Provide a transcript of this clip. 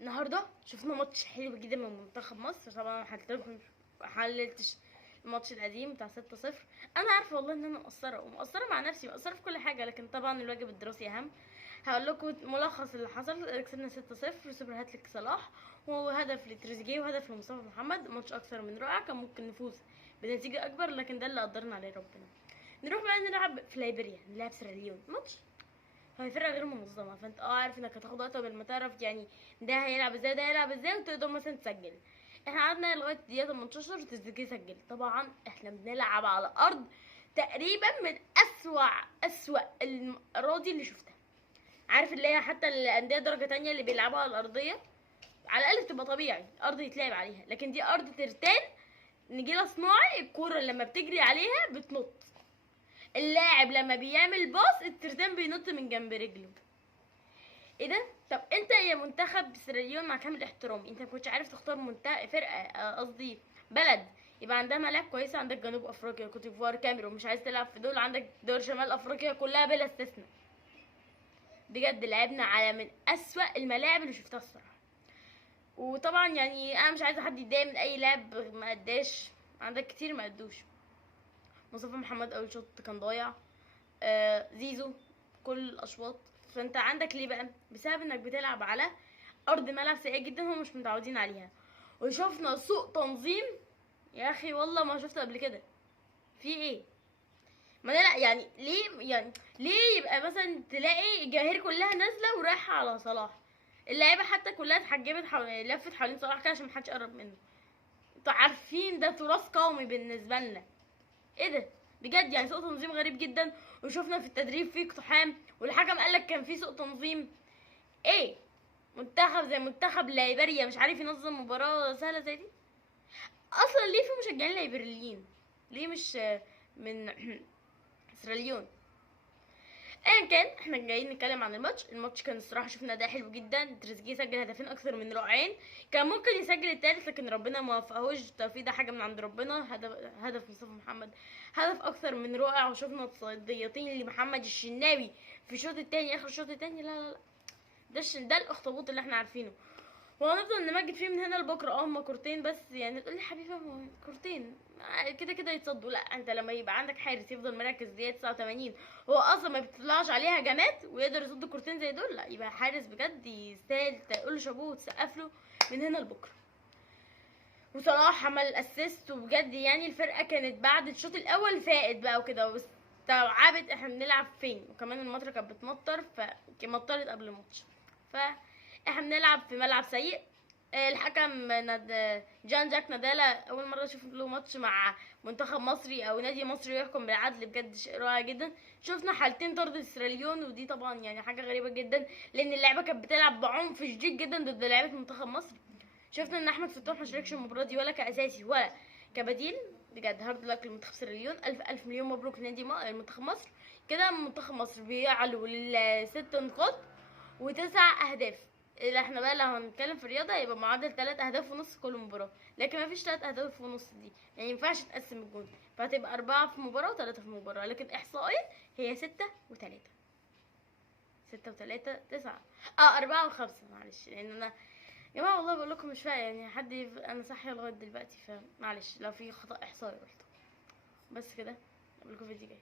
النهارده شفنا ماتش حلو جدا من منتخب مصر. طبعا حللتش الماتش القديم بتاع 6-0. انا عارفه والله ان انا مقصره ومقصره مع نفسي، مقصره في كل حاجه، لكن طبعا الواجب الدراسي اهم. هقول لكم ملخص اللي حصل. كسبنا 6-0، سوبر هاتريك صلاح وهدف لتريزيجيه وهدف لمصطفى محمد. ماتش اكثر من رائع، كان ممكن نفوز بنتيجه اكبر، لكن ده اللي قدرنا عليه ربنا. نروح بقى نلعب في ليبيريا، نلعب سيراليون. ماتش هي فرقه غير منظمه، فانت عارف انك هتاخد وقت قبل ما تعرف يعني ده هيلعب ازاي ده هيلعب ازاي، وتقدر مثلا تسجل. احنا قعدنا لغايه دقيقه 18 وتريزيجيه سجل. طبعا احنا بنلعب على ارض تقريبا من اسوأ الاراضي اللي شفتها. عارف اللي هي حتى الانديه درجه تانية اللي بيلعبوا على الارضيه على الاقل بتبقى طبيعي ارض يتلعب عليها، لكن دي ارض ترتان نجيله صناعي. الكوره لما بتجري عليها بتنط، اللاعب لما بيعمل باص الترتان بينط من جنب رجله. ايه ده؟ طب انت يا منتخب سيراليون مع كامل احترامي، انت ما كنتش عارف تختار فرقه، قصدي بلد يبقى عندها ملاعب كويسه؟ عندك جنوب افريقيا، كوت ديفوار، كاميرون، مش عايز تلعب في دول؟ عندك دول شمال افريقيا كلها بلا استثناء. بجد لعبنا على من اسوأ الملاعب اللي شفتها الصراحه. وطبعا يعني انا مش عايزه حد يتضايق من اي لاعب ما اداش، عندك كتير ما ادوش. مصطفى محمد اول شوط كان ضايع، زيزو كل الاشواط. فانت عندك ليه بقى؟ بسبب انك بتلعب على ارض ملعب سيئه جدا هم مش متعودين عليها. وشفنا سوء تنظيم يا اخي والله ما شفته قبل كده. في ايه؟ ما لا يعني ليه يبقى مثلا تلاقي الجماهير كلها نازله ورايحه على صلاح، اللعيبه حتى كلها اتحجبت لفت حوالين صلاح كده عشان محدش يقرب منه. انتوا عارفين ده تراث قومي بالنسبه لنا. ايه ده؟ بجد يعني سوء تنظيم غريب جدا. وشفنا في التدريب فيه اقتحام والحكم قالك كان فيه سوء تنظيم. ايه؟ منتخب زي منتخب ليبيريا مش عارف ينظم مباراة سهلة زي دي؟ اصلا ليه في مشجعين ليبريين؟ ليه مش من سيراليون؟ ايا كان احنا جايين نتكلم عن الماتش كان الصراحه شفنا اداء حلو جدا. تريزيجيه سجل هدفين اكثر من رائعين، كان ممكن يسجل التالت لكن ربنا ما وفقهوش. التوفيق ده حاجه من عند ربنا. هدف مصطفى محمد هدف اكثر من رائع. وشفنا تصديتين لمحمد الشناوي في الشوط الثاني، اخر الشوط الثاني. لا ده الاخطبوط اللي احنا عارفينه، وهنفضل نمجد فيه من هنا لبكره. هما كورتين بس، يعني تقولي حبيبي هو كورتين كده كده يتصدوا؟ لا، انت لما يبقى عندك حارس يفضل مركز دقيقه 89 هو اصلا ما بتطلعش عليه هجمات ويقدر يصد كورتين زي دول، لا يبقى حارس بجد يستاهل تقول له شابوه وتسقف له من هنا لبكره. وصلاح عمل اسيست، وبجد يعني الفرقه كانت بعد الشوط الاول فائت بقى وكده واستوعبت احنا بنلعب فين. وكمان المطره كانت بتمطر، فمطرت قبل الماتش، احنا بنلعب في ملعب سيء. الحكم جان جاك نادالا اول مره اشوف له ماتش مع منتخب مصري او نادي مصري يحكم بالعدل، بجد شيء رائع جدا. شفنا حالتين طرد لسيراليون، ودي طبعا يعني حاجه غريبه جدا لان اللعبه كانت بتلعب بعنف شديد جدا ضد لعيبه منتخب مصر. شفنا ان احمد فتوح ما شاركش المباراه دي ولا كاساسي ولا كبديل. بجد هارد لك لمنتخب سيراليون، الف مليون مبروك لنادي منتخب مصر. كده منتخب مصر بيعلوا لل6 نقاط و9 اهداف. اللي احنا بقى لو هنتكلم في الرياضه هيبقى معدل 3 اهداف ونص كل مباراه، لكن مفيش 3 اهداف ونص دي يعني ينفعش تقسم الجون، فهتبقى 4 في مباراه و3 في مباراه، لكن احصائيا هي 6 و3. 6 و3 9. 4 و5 معلش، لان انا يا جماعه والله بقول لكم مش فاهم يعني انا صاحيه لغايه دلوقتي، فمعلش لو في خطا احصائي قلته. بس كده، اقابلكم فيديو جاي.